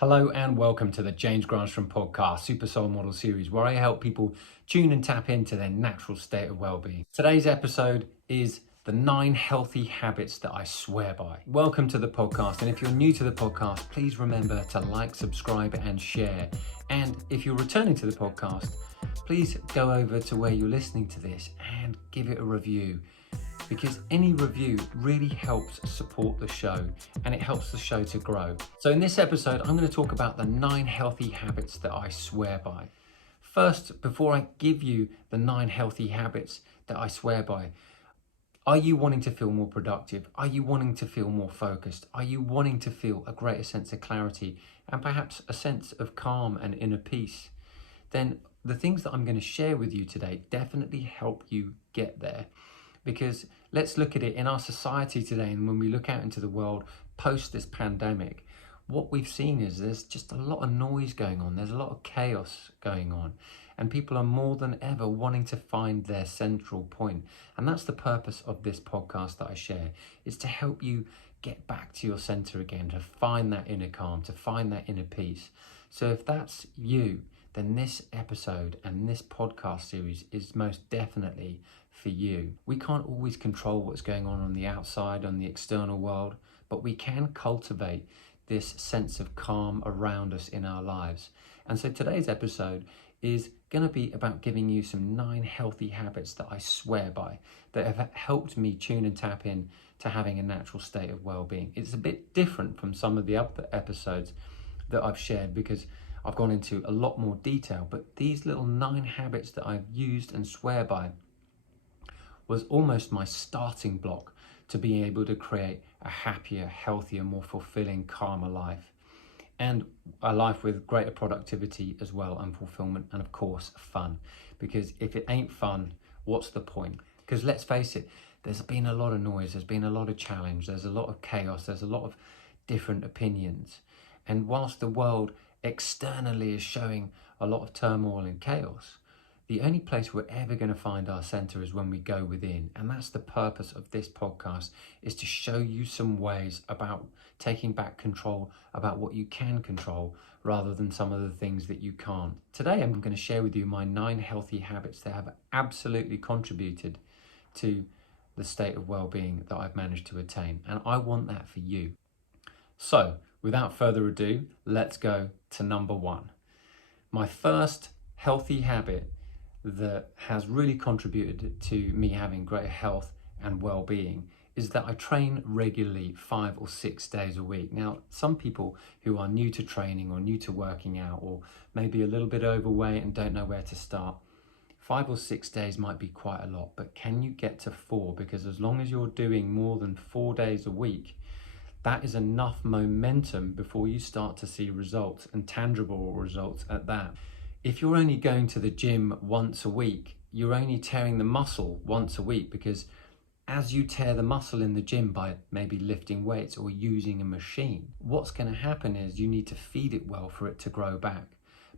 Hello and welcome to the Granström podcast, Super Soul Model series, where I help people tune and tap into their natural state of well-being. Today's episode is the 9 healthy habits that I swear by. Welcome to the podcast, and if you're new to the podcast, please remember to like, subscribe and share. And if you're returning to the podcast, please go over to where you're listening to this and give it a review, because any review really helps support the show and it helps the show to grow. So in this episode, I'm going to talk about the 9 healthy habits that I swear by. First, before I give you the 9 healthy habits that I swear by, are you wanting to feel more productive? Are you wanting to feel more focused? Are you wanting to feel a greater sense of clarity and perhaps a sense of calm and inner peace? Then the things that I'm going to share with you today definitely help you get there. Because let's look at it in our society today, and when we look out into the world post this pandemic, what we've seen is there's just a lot of noise going on. There's a lot of chaos going on, and people are more than ever wanting to find their central point. And that's the purpose of this podcast that I share, is to help you get back to your center again, to find that inner calm, to find that inner peace. So if that's you, then this episode and this podcast series is most definitely for you. We can't always control what's going on the outside, on the external world, but we can cultivate this sense of calm around us in our lives. And so today's episode is going to be about giving you some 9 healthy habits that I swear by, that have helped me tune and tap in to having a natural state of well-being. It's a bit different from some of the other episodes that I've shared because I've gone into a lot more detail, but these little 9 habits that I've used and swear by was almost my starting block to being able to create a happier, healthier, more fulfilling, calmer life. And a life with greater productivity as well, and fulfillment, and of course, fun. Because if it ain't fun, what's the point? Because let's face it, there's been a lot of noise, there's been a lot of challenge, there's a lot of chaos, there's a lot of different opinions. And whilst the world externally is showing a lot of turmoil and chaos, the only place we're ever going to find our center is when we go within. And that's the purpose of this podcast, is to show you some ways about taking back control, about what you can control, rather than some of the things that you can't. Today, I'm going to share with you my 9 healthy habits that have absolutely contributed to the state of well-being that I've managed to attain. And I want that for you. So without further ado, let's go to number 1. My first healthy habit that has really contributed to me having greater health and well-being is that I train regularly 5 or 6 days a week. Now, some people who are new to training or new to working out, or maybe a little bit overweight and don't know where to start, 5 or 6 days might be quite a lot, but can you get to 4? Because as long as you're doing more than 4 days a week, that is enough momentum before you start to see results, and tangible results at that. If you're only going to the gym once a week, you're only tearing the muscle once a week, because as you tear the muscle in the gym by maybe lifting weights or using a machine, what's going to happen is you need to feed it well for it to grow back.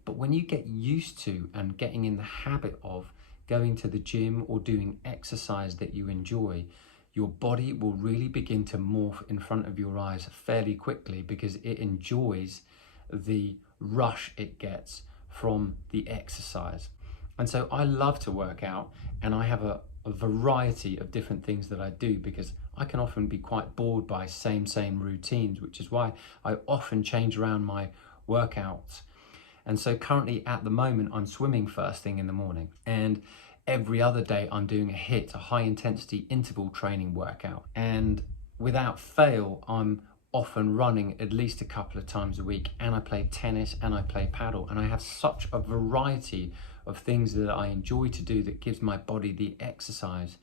But when you get used to and getting in the habit of going to the gym or doing exercise that you enjoy, your body will really begin to morph in front of your eyes fairly quickly, because it enjoys the rush it gets from the exercise. And so I love to work out, and I have a variety of different things that I do, because I can often be quite bored by same routines, which is why I often change around my workouts. And so currently at the moment, I'm swimming first thing in the morning, and every other day I'm doing a high intensity interval training workout. And without fail, I'm often running at least a couple of times a week, and I play tennis and I play paddle, and I have such a variety of things that I enjoy to do that gives my body the exercise,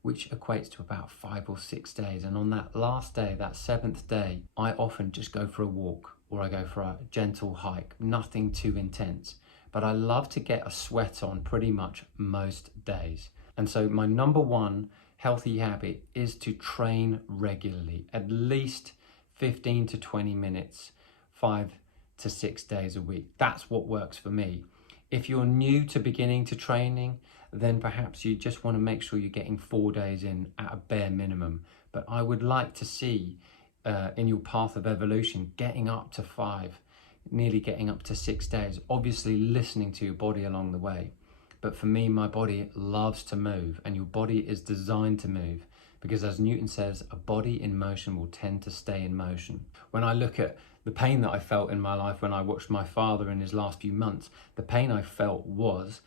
which equates to about 5 or 6 days. And on that last day, that 7th day, I often just go for a walk, or I go for a gentle hike, nothing too intense. But I love to get a sweat on pretty much most days. And so my number 1 healthy habit is to train regularly, at least 15 to 20 minutes, 5 to 6 days a week. That's what works for me. If you're new to beginning to training, then perhaps you just want to make sure you're getting 4 days in at a bare minimum. But I would like to see in your path of evolution, getting up to 5, nearly getting up to 6 days, obviously listening to your body along the way. But for me, my body loves to move, and your body is designed to move, because as Newton says, a body in motion will tend to stay in motion. When I look at the pain that I felt in my life when I watched my father in his last few months, the pain I felt was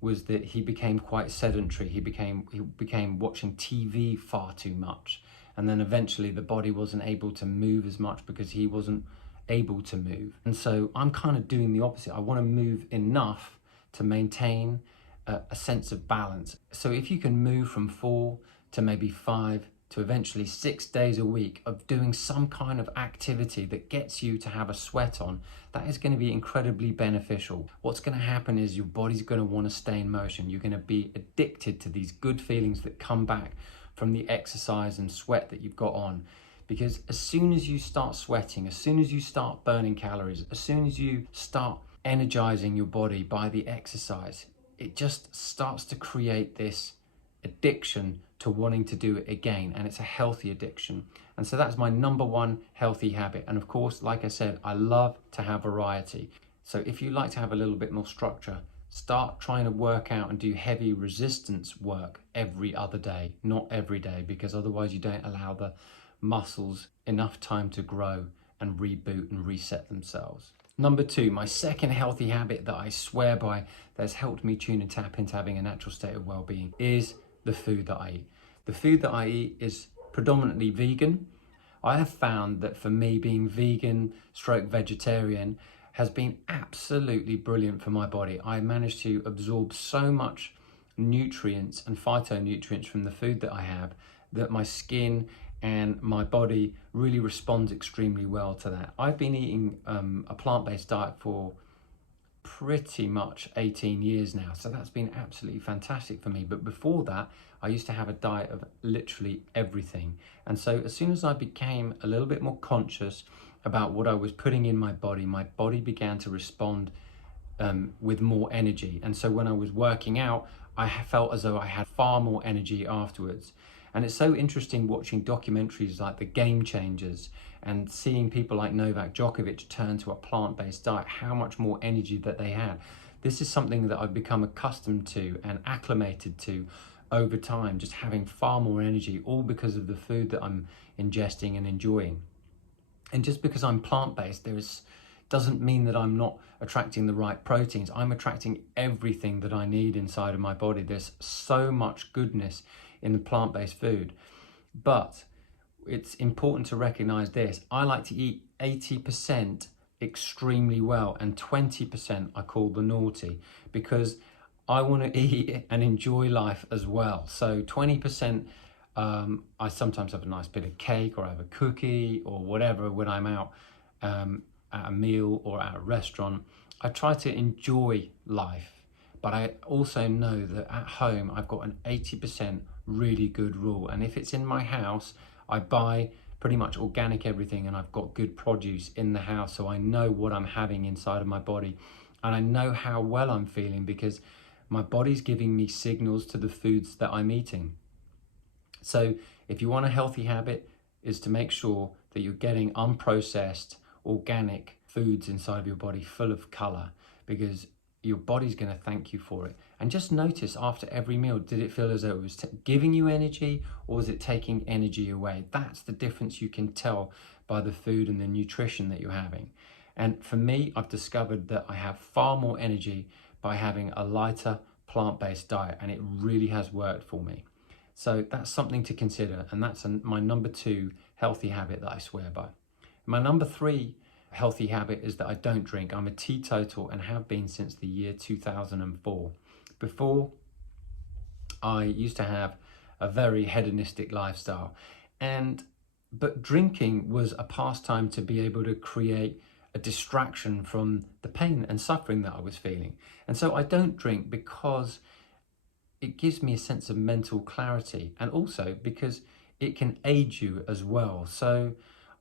that he became quite sedentary. He became watching TV far too much. And then eventually the body wasn't able to move as much because he wasn't able to move. And so I'm kind of doing the opposite. I want to move enough to maintain a sense of balance. So if you can move from 4 to maybe 5 to eventually 6 days a week of doing some kind of activity that gets you to have a sweat on, that is going to be incredibly beneficial. What's going to happen is your body's going to want to stay in motion. You're going to be addicted to these good feelings that come back from the exercise and sweat that you've got on. Because as soon as you start sweating, as soon as you start burning calories, as soon as you start energizing your body by the exercise, it just starts to create this addiction to wanting to do it again, and it's a healthy addiction. And so that's my number one healthy habit. And of course, like I said, I love to have variety. So if you like to have a little bit more structure, start trying to work out and do heavy resistance work every other day, not every day, because otherwise you don't allow the muscles enough time to grow and reboot and reset themselves. Number 2, my second healthy habit that I swear by that's helped me tune and tap into having a natural state of well-being is the food that I eat. The food that I eat is predominantly vegan. I have found that for me, being vegan stroke vegetarian has been absolutely brilliant for my body. I managed to absorb so much nutrients and phytonutrients from the food that I have that my skin and my body really responds extremely well to that. I've been eating a plant-based diet for pretty much 18 years now, so that's been absolutely fantastic for me. But before that, I used to have a diet of literally everything. And so as soon as I became a little bit more conscious about what I was putting in my body began to respond with more energy. And so when I was working out, I felt as though I had far more energy afterwards. And it's so interesting watching documentaries like The Game Changers and seeing people like Novak Djokovic turn to a plant-based diet, how much more energy that they had. This is something that I've become accustomed to and acclimated to over time, just having far more energy, all because of the food that I'm ingesting and enjoying. And just because I'm plant-based, doesn't mean that I'm not attracting the right proteins. I'm attracting everything that I need inside of my body. There's so much goodness in the plant-based food. But it's important to recognize this. I like to eat 80% extremely well and 20% I call the naughty, because I want to eat and enjoy life as well. So 20%, I sometimes have a nice bit of cake or I have a cookie or whatever when I'm out at a meal or at a restaurant. I try to enjoy life, but I also know that at home I've got an 80% really good rule. And if it's in my house, I buy pretty much organic everything and I've got good produce in the house, so I know what I'm having inside of my body and I know how well I'm feeling because my body's giving me signals to the foods that I'm eating. So if you want a healthy habit, is to make sure that you're getting unprocessed organic foods inside of your body full of color, because your body's going to thank you for it. And just notice after every meal, did it feel as though it was giving you energy or was it taking energy away? That's the difference you can tell by the food and the nutrition that you're having. And for me, I've discovered that I have far more energy by having a lighter plant-based diet, and it really has worked for me. So that's something to consider, and that's my number 2 healthy habit that I swear by. My number 3 healthy habit is that I don't drink. I'm a teetotal and have been since the year 2004. Before, I used to have a very hedonistic lifestyle, but drinking was a pastime to be able to create a distraction from the pain and suffering that I was feeling. And so I don't drink because it gives me a sense of mental clarity, and also because it can aid you as well. So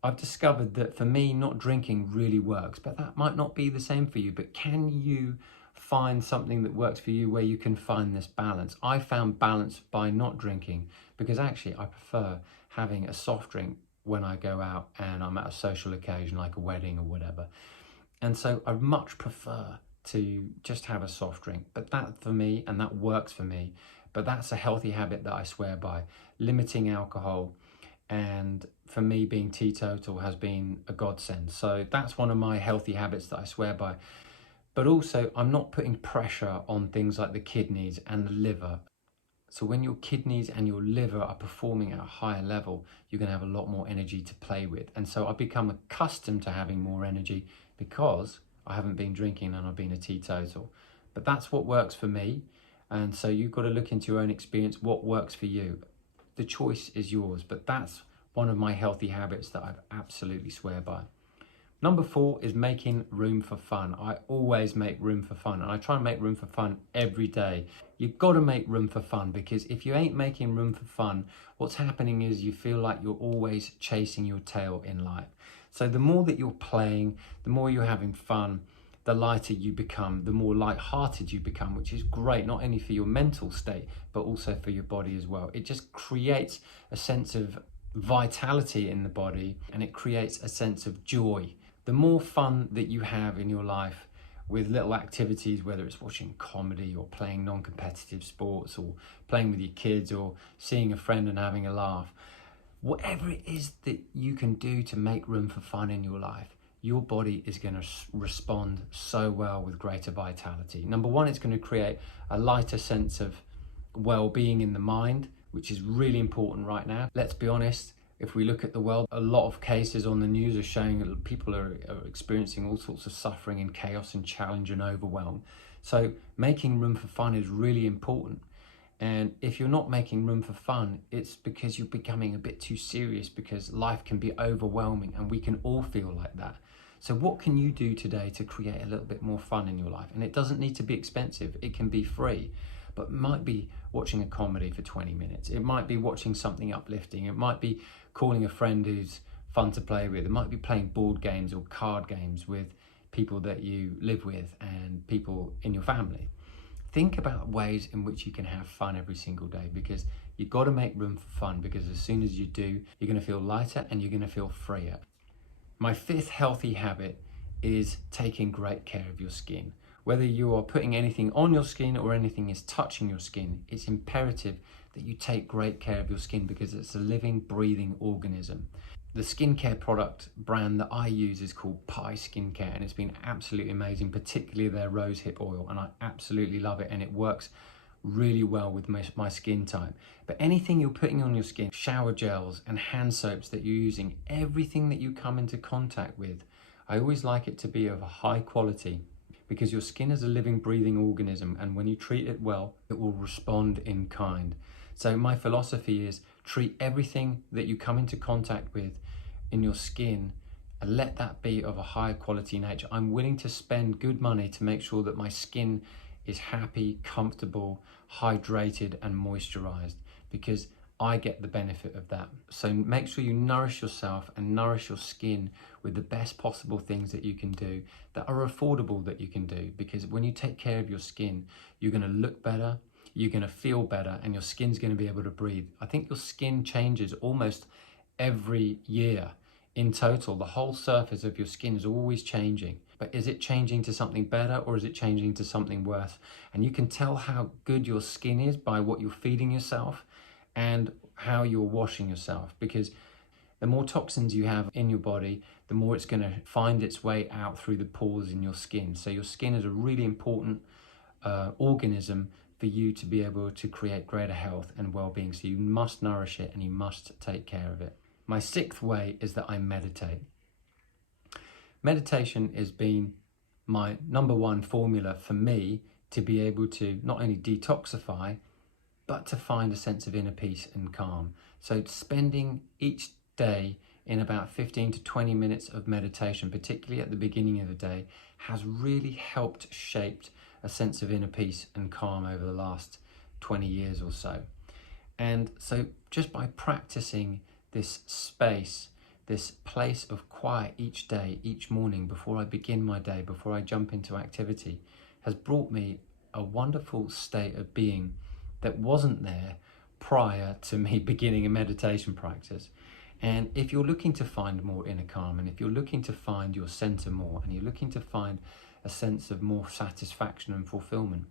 I've discovered that for me, not drinking really works, but that might not be the same for you. But can you find something that works for you where you can find this balance? I found balance by not drinking, because actually I prefer having a soft drink when I go out and I'm at a social occasion like a wedding or whatever. And so I'd much prefer to just have a soft drink. But that for me, and that works for me, but that's a healthy habit that I swear by. Limiting alcohol, and for me, being teetotal has been a godsend. So that's one of my healthy habits that I swear by. But also, I'm not putting pressure on things like the kidneys and the liver. So when your kidneys and your liver are performing at a higher level, you're going to have a lot more energy to play with. And so I've become accustomed to having more energy because I haven't been drinking and I've been a teetotal. But that's what works for me. And so you've got to look into your own experience, what works for you. The choice is yours, but that's one of my healthy habits that I absolutely swear by. Number 4 is making room for fun. I always make room for fun, and I try and make room for fun every day. You've got to make room for fun, because if you ain't making room for fun, what's happening is you feel like you're always chasing your tail in life. So the more that you're playing, the more you're having fun, the lighter you become, the more light-hearted you become, which is great, not only for your mental state, but also for your body as well. It just creates a sense of vitality in the body, and it creates a sense of joy. The more fun that you have in your life with little activities, whether it's watching comedy or playing non-competitive sports or playing with your kids or seeing a friend and having a laugh, whatever it is that you can do to make room for fun in your life, your body is going to respond so well with greater vitality. Number 1, it's going to create a lighter sense of well-being in the mind, which is really important right now. Let's be honest, if we look at the world, a lot of cases on the news are showing that people are experiencing all sorts of suffering and chaos and challenge and overwhelm. So making room for fun is really important. And if you're not making room for fun, it's because you're becoming a bit too serious, because life can be overwhelming and we can all feel like that. So what can you do today to create a little bit more fun in your life? And it doesn't need to be expensive, it can be free. But it might be watching a comedy for 20 minutes. It might be watching something uplifting. It might be calling a friend who's fun to play with. It might be playing board games or card games with people that you live with and people in your family. Think about ways in which you can have fun every single day, because you've got to make room for fun, because as soon as you do, you're going to feel lighter and you're going to feel freer. My 5th healthy habit is taking great care of your skin. Whether you are putting anything on your skin or anything is touching your skin, it's imperative that you take great care of your skin, because it's a living, breathing organism. The skincare product brand that I use is called Pi Skincare, and it's been absolutely amazing, particularly their rosehip oil, and I absolutely love it, and it works really well with my skin type. But anything you're putting on your skin, shower gels and hand soaps that you're using, everything that you come into contact with, I always like it to be of a high quality, because your skin is a living, breathing organism, and when you treat it well, it will respond in kind. So my philosophy is treat everything that you come into contact with in your skin and let that be of a higher quality nature. I'm willing to spend good money to make sure that my skin is happy, comfortable, hydrated and moisturized, because I get the benefit of that. So make sure you nourish yourself and nourish your skin with the best possible things that you can do, that are affordable, that you can do, because when you take care of your skin, you're going to look better, you're going to feel better, and your skin's going to be able to breathe. I think your skin changes almost every year. In total, the whole surface of your skin is always changing. But is it changing to something better, or is it changing to something worse? And you can tell how good your skin is by what you're feeding yourself and how you're washing yourself, because the more toxins you have in your body, the more it's going to find its way out through the pores in your skin. So your skin is a really important organism for you to be able to create greater health and well-being. So you must nourish it and you must take care of it. My 6th way is that I meditate. Meditation has been my number 1 formula for me to be able to not only detoxify, but to find a sense of inner peace and calm. So spending each day in about 15 to 20 minutes of meditation, particularly at the beginning of the day, has really helped shape a sense of inner peace and calm over the last 20 years or so. And so just by practicing this space, this place of quiet each day, each morning, before I begin my day, before I jump into activity, has brought me a wonderful state of being that wasn't there prior to me beginning a meditation practice. And if you're looking to find more inner calm, and if you're looking to find your center more, and you're looking to find a sense of more satisfaction and fulfillment,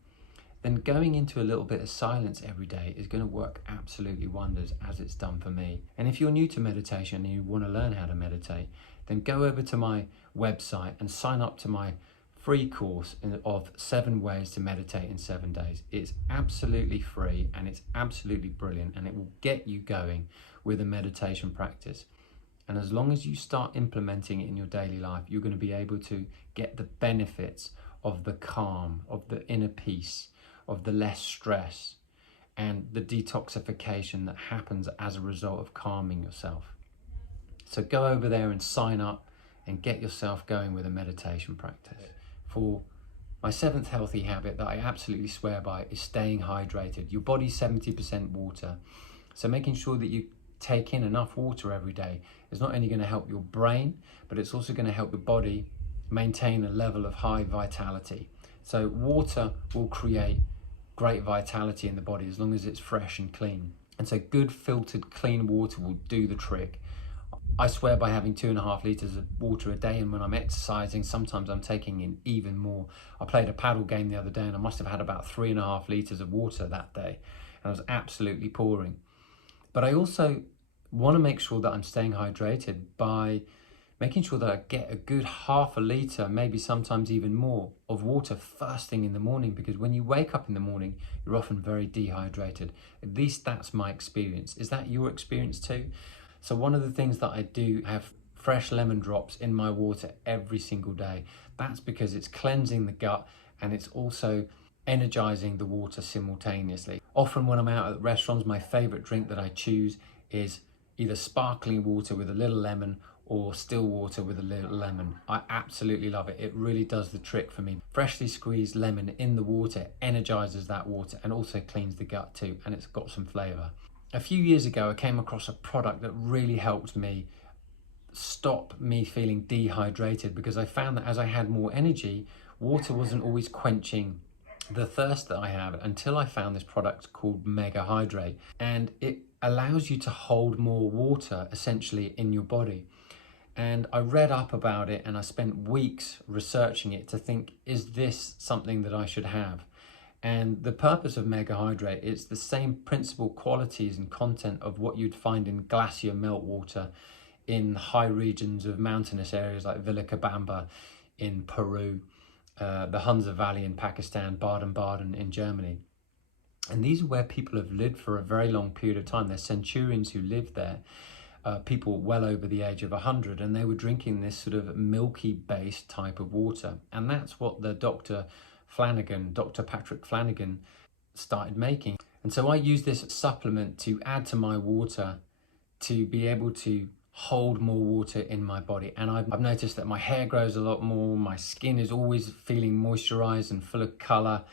then going into a little bit of silence every day is going to work absolutely wonders, as it's done for me. And if you're new to meditation and you want to learn how to meditate, then go over to my website and sign up to my free course of 7 ways to meditate in 7 days. It's absolutely free and it's absolutely brilliant, and it will get you going with a meditation practice. And as long as you start implementing it in your daily life, you're going to be able to get the benefits of the calm, of the inner peace, of the less stress, and the detoxification that happens as a result of calming yourself. So go over there and sign up and get yourself going with a meditation practice. For my 7th healthy habit that I absolutely swear by is staying hydrated. Your body's 70% water. So making sure that you take in enough water every day is not only going to help your brain, but it's also going to help your body maintain a level of high vitality. So water will create great vitality in the body as long as it's fresh and clean. And so good filtered clean water will do the trick. I swear by having 2.5 litres of water a day, and when I'm exercising, sometimes I'm taking in even more. I played a paddle game the other day and I must have had about 3.5 litres of water that day, and I was absolutely pouring. But I also want to make sure that I'm staying hydrated by making sure that I get a good 1/2 litre, maybe sometimes even more, of water first thing in the morning, because when you wake up in the morning, you're often very dehydrated. At least that's my experience. Is that your experience too? So one of the things that I do, have fresh lemon drops in my water every single day. That's because it's cleansing the gut and it's also energizing the water simultaneously. Often when I'm out at restaurants, my favorite drink that I choose is either sparkling water with a little lemon or still water with a little lemon. I absolutely love it. It really does the trick for me. Freshly squeezed lemon in the water energizes that water and also cleans the gut too, and it's got some flavor. A few years ago, I came across a product that really helped me stop me feeling dehydrated, because I found that as I had more energy, water wasn't always quenching the thirst that I have, until I found this product called Mega Hydrate, and it allows you to hold more water essentially in your body. And I read up about it and I spent weeks researching it to think, is this something that I should have? And the purpose of Mega Hydrate is the same principal qualities and content of what you'd find in glacier meltwater in high regions of mountainous areas like Vilcabamba in Peru, the Hunza Valley in Pakistan, Baden-Baden in Germany. And these are where people have lived for a very long period of time. There's centurions who lived there, people well over the age of 100, and they were drinking this sort of milky-based type of water. And that's what the Dr. Patrick Flanagan started making. And so I use this supplement to add to my water to be able to hold more water in my body. And I've noticed that my hair grows a lot more, my skin is always feeling moisturized and full of color,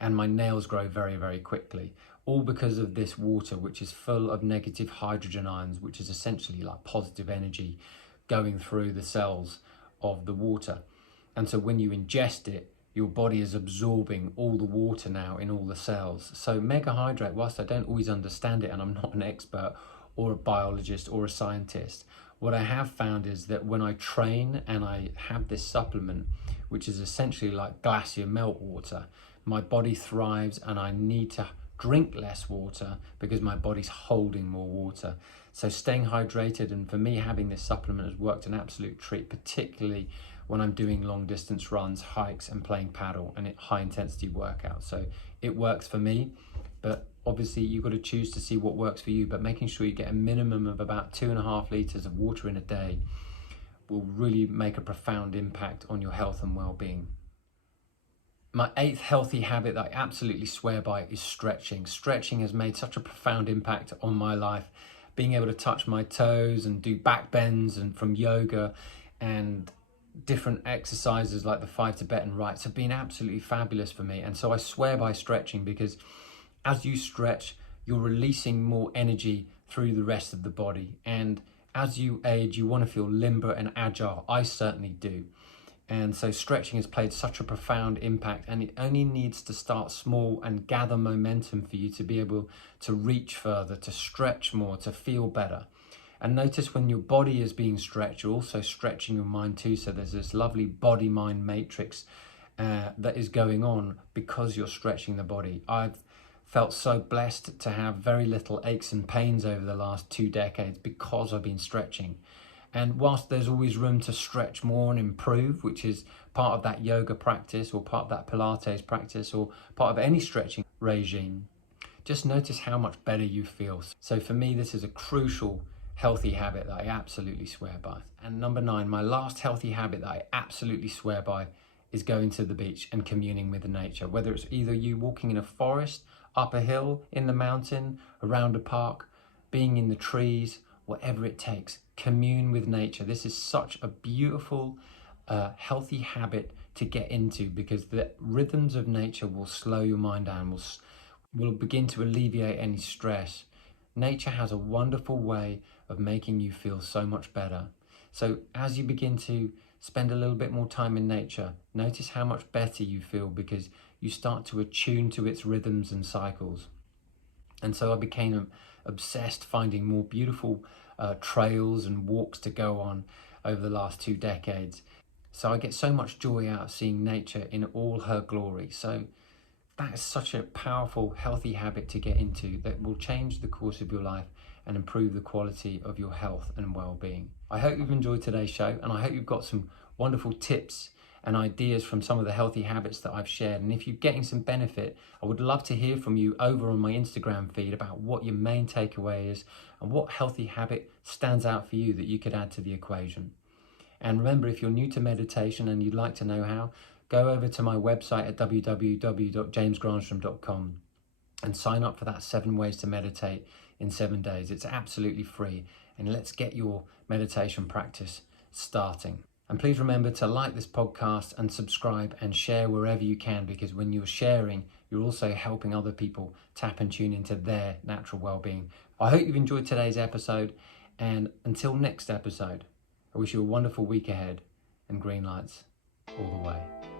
and my nails grow very, very quickly. All because of this water, which is full of negative hydrogen ions, which is essentially like positive energy going through the cells of the water. And so when you ingest it, your body is absorbing all the water now in all the cells. So Mega Hydrate, whilst I don't always understand it and I'm not an expert or a biologist or a scientist, what I have found is that when I train and I have this supplement, which is essentially like glacier meltwater, my body thrives and I need to drink less water because my body's holding more water. So staying hydrated, and for me having this supplement has worked an absolute treat, particularly when I'm doing long distance runs, hikes and playing paddle and high intensity workouts. So it works for me, but obviously you've got to choose to see what works for you, but making sure you get a minimum of about 2.5 litres of water in a day will really make a profound impact on your health and well-being. My 8th healthy habit that I absolutely swear by is stretching. Stretching has made such a profound impact on my life. Being able to touch my toes and do back bends and from yoga and different exercises like the 5 Tibetan rites have been absolutely fabulous for me. And so I swear by stretching, because as you stretch, you're releasing more energy through the rest of the body. And as you age, you want to feel limber and agile. I certainly do. And so stretching has played such a profound impact, and it only needs to start small and gather momentum for you to be able to reach further, to stretch more, to feel better. And notice when your body is being stretched, you're also stretching your mind too. So there's this lovely body-mind matrix that is going on because you're stretching the body. I've felt so blessed to have very little aches and pains over the last 2 decades because I've been stretching. And whilst there's always room to stretch more and improve, which is part of that yoga practice or part of that Pilates practice or part of any stretching regime, just notice how much better you feel. So for me, this is a crucial healthy habit that I absolutely swear by. And number 9, my last healthy habit that I absolutely swear by is going to the beach and communing with nature. Whether it's either you walking in a forest, up a hill, in the mountain, around a park, being in the trees, whatever it takes, commune with nature. This is such a beautiful, healthy habit to get into because the rhythms of nature will slow your mind down, will begin to alleviate any stress. Nature has a wonderful way of making you feel so much better. So as you begin to spend a little bit more time in nature, notice how much better you feel because you start to attune to its rhythms and cycles. And so I became obsessed finding more beautiful trails and walks to go on over the last 2 decades. So I get so much joy out of seeing nature in all her glory. So that is such a powerful, healthy habit to get into that will change the course of your life and improve the quality of your health and well-being. I hope you've enjoyed today's show, and I hope you've got some wonderful tips and ideas from some of the healthy habits that I've shared. And if you're getting some benefit, I would love to hear from you over on my Instagram feed about what your main takeaway is and what healthy habit stands out for you that you could add to the equation. And remember, if you're new to meditation and you'd like to know how, go over to my website at www.jamesgranström.com and sign up for that 7 ways to meditate in 7 days. It's absolutely free, and let's get your meditation practice starting. And please remember to like this podcast and subscribe and share wherever you can, because when you're sharing, you're also helping other people tap and tune into their natural well-being. I hope you've enjoyed today's episode, and until next episode, I wish you a wonderful week ahead and green lights all the way.